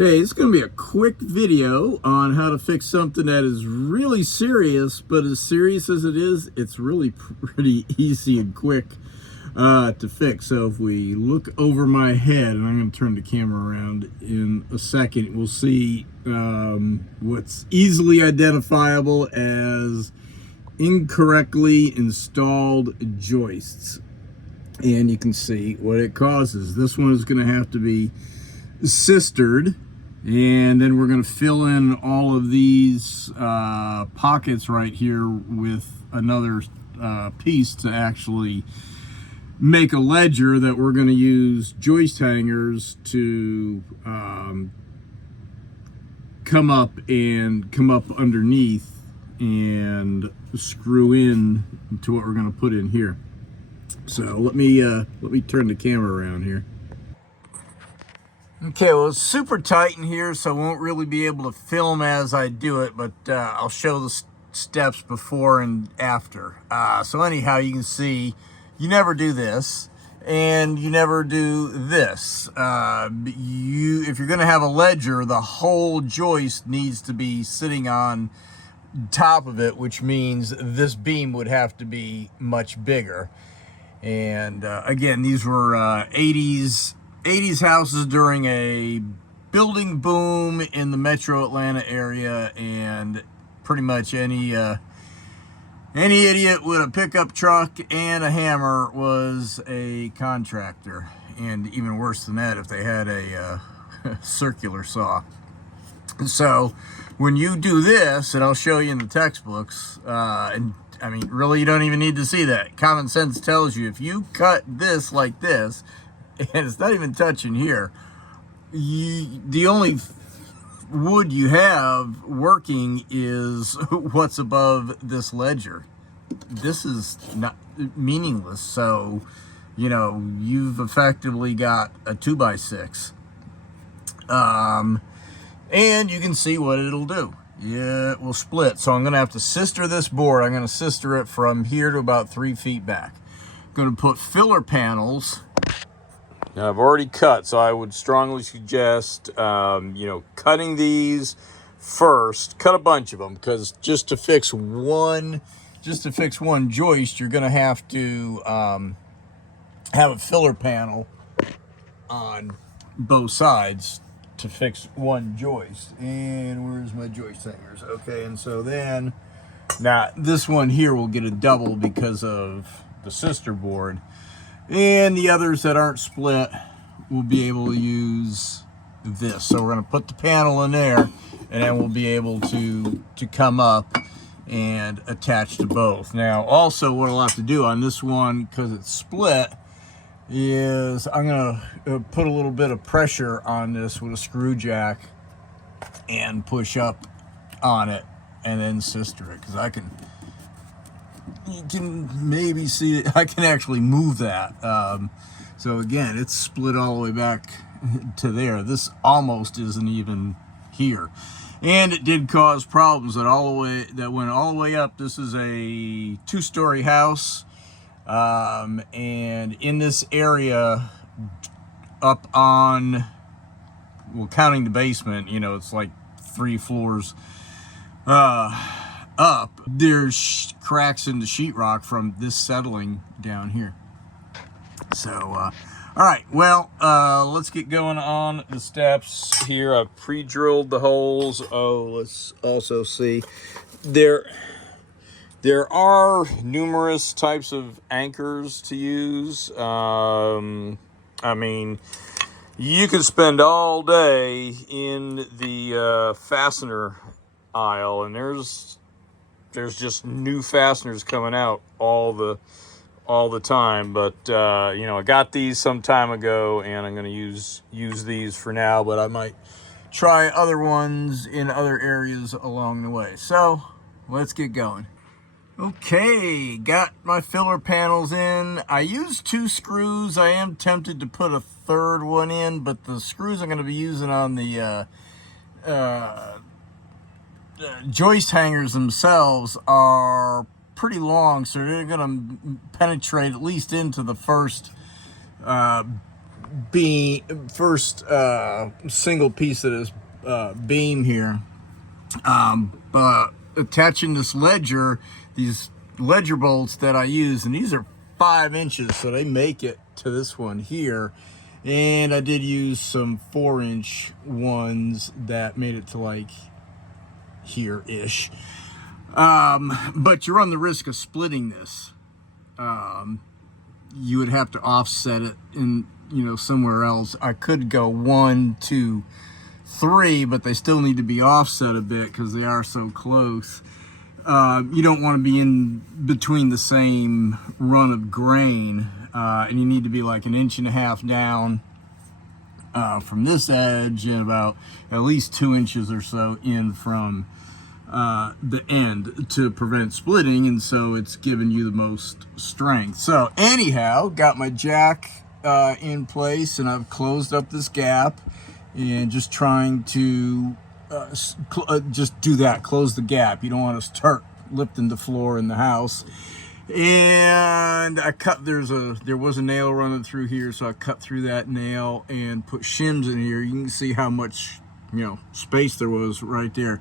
Okay, it's going to be a quick video on how to fix something that is really serious, but as serious as it is, it's really pretty easy and quick to fix. So if we look over my head, and I'm going to turn the camera around in a second, we'll see what's easily identifiable as incorrectly installed joists. And you can see what it causes. This one is going to have to be sistered. And then we're going to fill in all of these pockets right here with another piece to actually make a ledger that we're going to use joist hangers to come up underneath and screw in to what we're going to put in here. So let me turn the camera around here. Okay, well, it's super tight in here, so I won't really be able to film as I do it, but I'll show the steps before and after. So anyhow, you can see you never do this, and you never do this. If you're going to have a ledger, the whole joist needs to be sitting on top of it, which means this beam would have to be much bigger. And again, these were 80s houses during a building boom in the metro Atlanta area, and pretty much any idiot with a pickup truck and a hammer was a contractor, and even worse than that if they had a circular saw. So when you do this, and I'll show you in the textbooks, and I mean, really, you don't even need to see that. Common sense tells you if you cut this like this, and it's not even touching here, the only wood you have working is what's above this ledger. This is not meaningless. So, you know, you've effectively got a 2x6. And you can see what it'll do. Yeah, it will split. So I'm going to have to sister this board. I'm going to sister it from here to about 3 feet back. I'm going to put filler panels. Now I've already cut, so I would strongly suggest, cutting these first. Cut a bunch of them, because just to fix one joist, you're going to have to have a filler panel on both sides to fix one joist. And where's my joist hangers? Okay, and so then, now this one here will get a double because of the sister board. And the others that aren't split will be able to use this. So we're going to put the panel in there, and then we'll be able to come up and attach to both. Now, also what I'll have to do on this one, because it's split, is I'm going to put a little bit of pressure on this with a screw jack and push up on it and then sister it, because you can maybe see it. I can actually move that. So again, it's split all the way back to there. This almost isn't even here, and it did cause problems that went all the way up. This is a 2-story house, and in this area, up on, well, counting the basement, you know, it's like 3 floors up, there's cracks in the sheetrock from this settling down here. So all right, well, let's get going on the steps here. I've pre-drilled the holes. Let's also see, there are numerous types of anchors to use. I mean, you could spend all day in the fastener aisle, and there's just new fasteners coming out all the time. But I got these some time ago, and I'm going to use these for now, but I might try other ones in other areas along the way. So let's get going. Okay, got my filler panels in. I used 2 screws. I am tempted to put a 3rd one in, but the screws I'm going to be using on the joist hangers themselves are pretty long, so they're going to penetrate at least into the first single piece of this beam here. But attaching this these ledger bolts that I use, and these are 5 inches, so they make it to this one here. And I did use some 4-inch ones that made it to like here-ish. But you run the risk of splitting this. You would have to offset it in, somewhere else. I could go 1, 2, 3, but they still need to be offset a bit because they are so close. You don't want to be in between the same run of grain, and you need to be like 1.5 inches down from this edge and about at least 2 inches or so in from the end to prevent splitting, and so it's giving you the most strength. So anyhow, got my jack in place, and I've closed up this gap, and just trying to just do that, close the gap. You don't want to start lifting the floor in the house. And I cut, there was a nail running through here, so I cut through that nail and put shims in here. You can see how much space there was right there.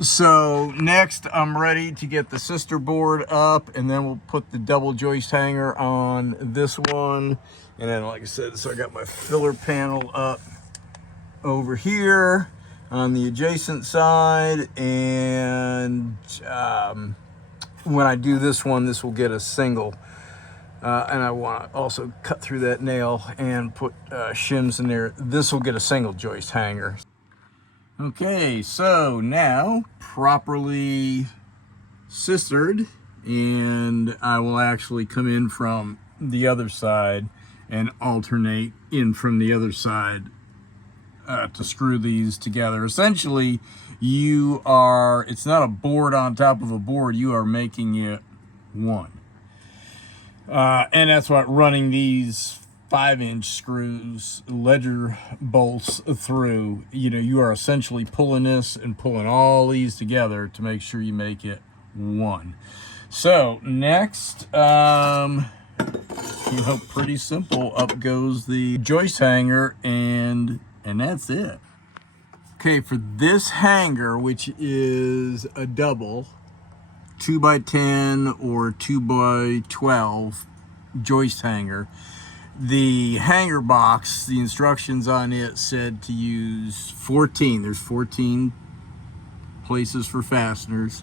So next I'm ready to get the sister board up, and then we'll put the double joist hanger on this one. And then, like I said, so I got my filler panel up over here on the adjacent side, and when I do this one, this will get a single, and I want to also cut through that nail and put shims in there. This will get a single joist hanger. Okay, so now properly sistered, and I will actually come in from the other side and alternate in from the other side to screw these together. Essentially, it's not a board on top of a board, you are making it one. And that's what running these 5-inch screws, ledger bolts through, you are essentially pulling this and pulling all these together to make sure you make it one. So next, pretty simple, up goes the joist hanger, and that's it. Okay, for this hanger, which is a double 2x10 or 2x12 joist hanger, the hanger box, the instructions on it said to use 14. There's 14 places for fasteners.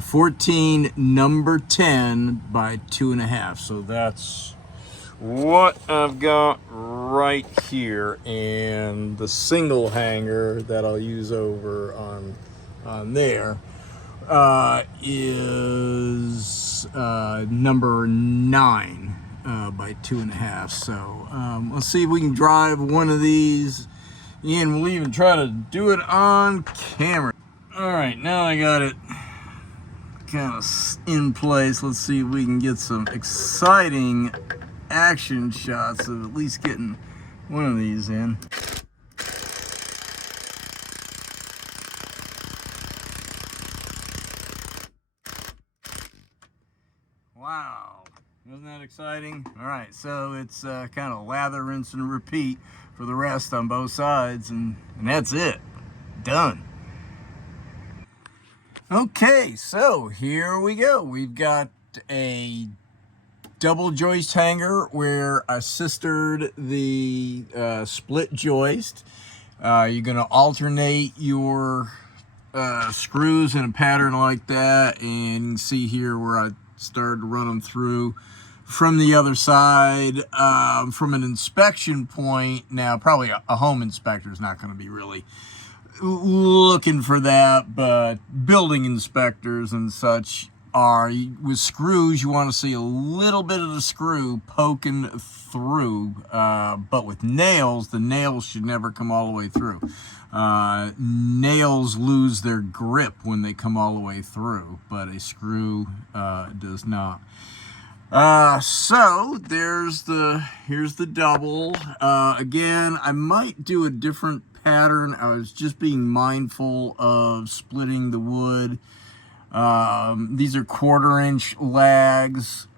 14 number 10 by 2.5. So that's what I've got right here. And the single hanger that I'll use over on there is number 9 by 2.5. So let's see if we can drive one of these in. We'll even try to do it on camera. All right, now I got it kind of in place. Let's see if we can get some exciting action shots of at least getting one of these in. Wow, isn't that exciting? All right, so it's kind of lather, rinse, and repeat for the rest on both sides, and that's it. Done. Okay, so here we go. We've got a double joist hanger where I sistered the split joist. You're going to alternate your screws in a pattern like that, and you can see here where I started to run them through from the other side. From an inspection point, now probably a home inspector is not going to be really looking for that, but building inspectors and such are. With screws, you want to see a little bit of the screw poking through, but with nails, the nails should never come all the way through. Nails lose their grip when they come all the way through, but a screw does not. So here's the double. Again, I might do a different pattern. I was just being mindful of splitting the wood. These are 1/4 inch lags.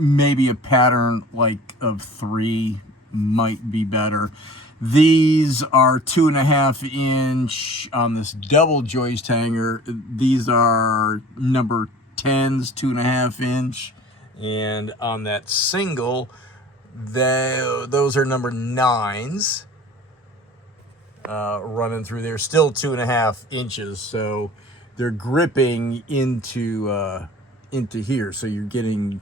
maybe a pattern like of 3 might be better. These are 2.5 inch on this double joist hanger. These are number 10s, 2.5 inch. And on that single, those are number 9s. Running through there, still 2.5 inches. So they're gripping into here. So you're getting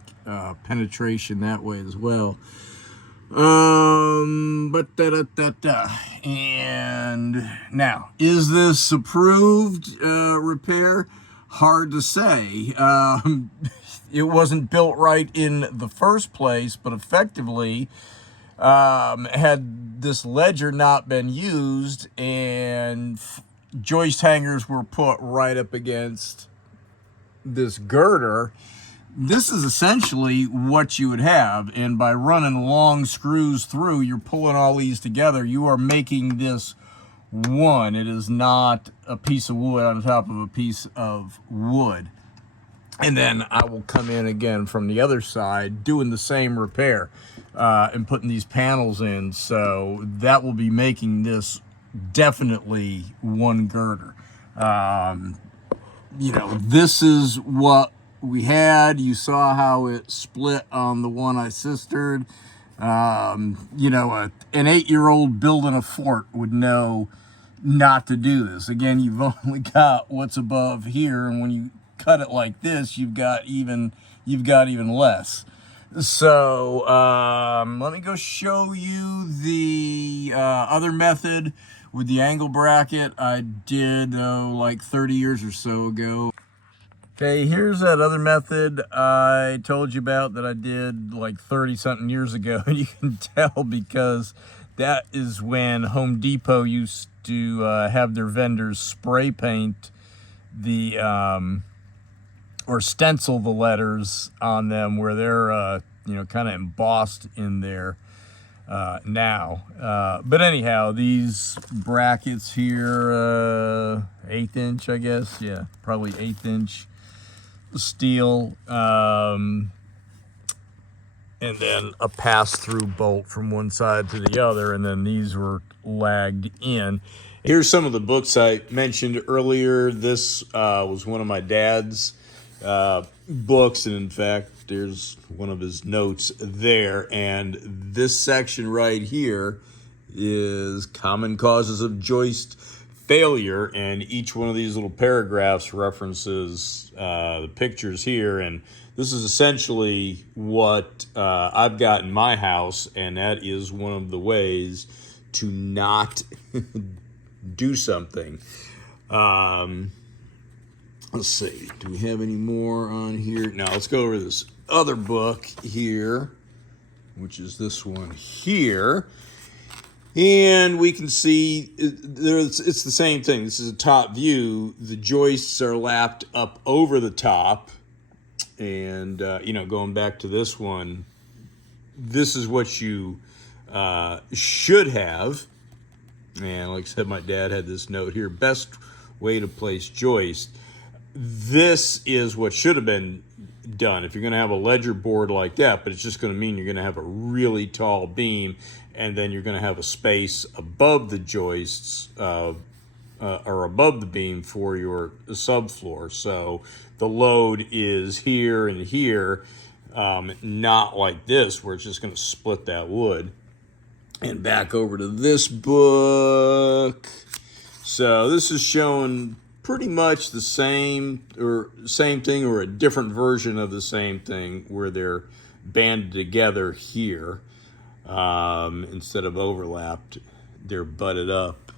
penetration that way as well. And now, is this approved repair? Hard to say. It wasn't built right in the first place, but effectively, had this ledger not been used and joist hangers were put right up against this girder, this is essentially what you would have. And by running long screws through, you're pulling all these together. You are making this one. It is not a piece of wood on top of a piece of wood. And then I will come in again from the other side doing the same repair and putting these panels in. So that will be making this definitely one girder. You know, this is what we had. You saw how it split on the one I sistered. You know, an 8-year-old building a fort would know not to do this. Again, you've only got what's above here, and when you cut it like this, you've got even less. So let me go show you the other method with the angle bracket I did like 30 years or so ago. Okay, here's that other method I told you about that I did like 30-something years ago. And you can tell because that is when Home Depot used to have their vendors spray paint the, or stencil the letters on them where they're, you know, kind of embossed in there now. But anyhow, these brackets here, 1/8 inch, I guess. Yeah, probably 1/8 inch. Steel, and then a pass-through bolt from one side to the other, and then these were lagged in. Here's some of the books I mentioned earlier. This was one of my dad's books, and in fact, there's one of his notes there. And this section right here is common causes of joist failure, and each one of these little paragraphs references the pictures here, and this is essentially what I've got in my house, and that is one of the ways to not do something. Let's see, do we have any more on here? Now let's go over this other book here, which is this one here. And we can see it's the same thing. This is a top view. The joists are lapped up over the top. And, you know, going back to this one, this is what you should have. And like I said, my dad had this note here, best way to place joist. This is what should have been done. If you're going to have a ledger board like that, but it's just going to mean you're going to have a really tall beam, and then you're going to have a space above the joists or above the beam for your subfloor. So the load is here and here, not like this where it's just going to split that wood. And back over to this book. So this is showing pretty much the same thing or a different version of the same thing where they're banded together here. Instead of overlapped, they're butted up.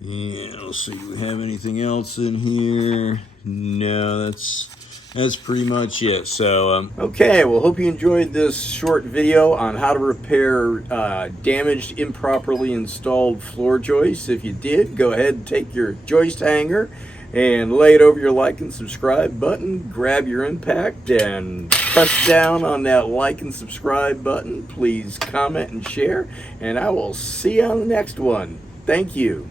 And let's see, do we have anything else in here? No, that's pretty much it. So, okay, well, hope you enjoyed this short video on how to repair damaged, improperly installed floor joists. If you did, go ahead and take your joist hanger and lay it over your like and subscribe button. Grab your impact and press down on that like and subscribe button. Please comment and share, and I will see you on the next one. Thank you.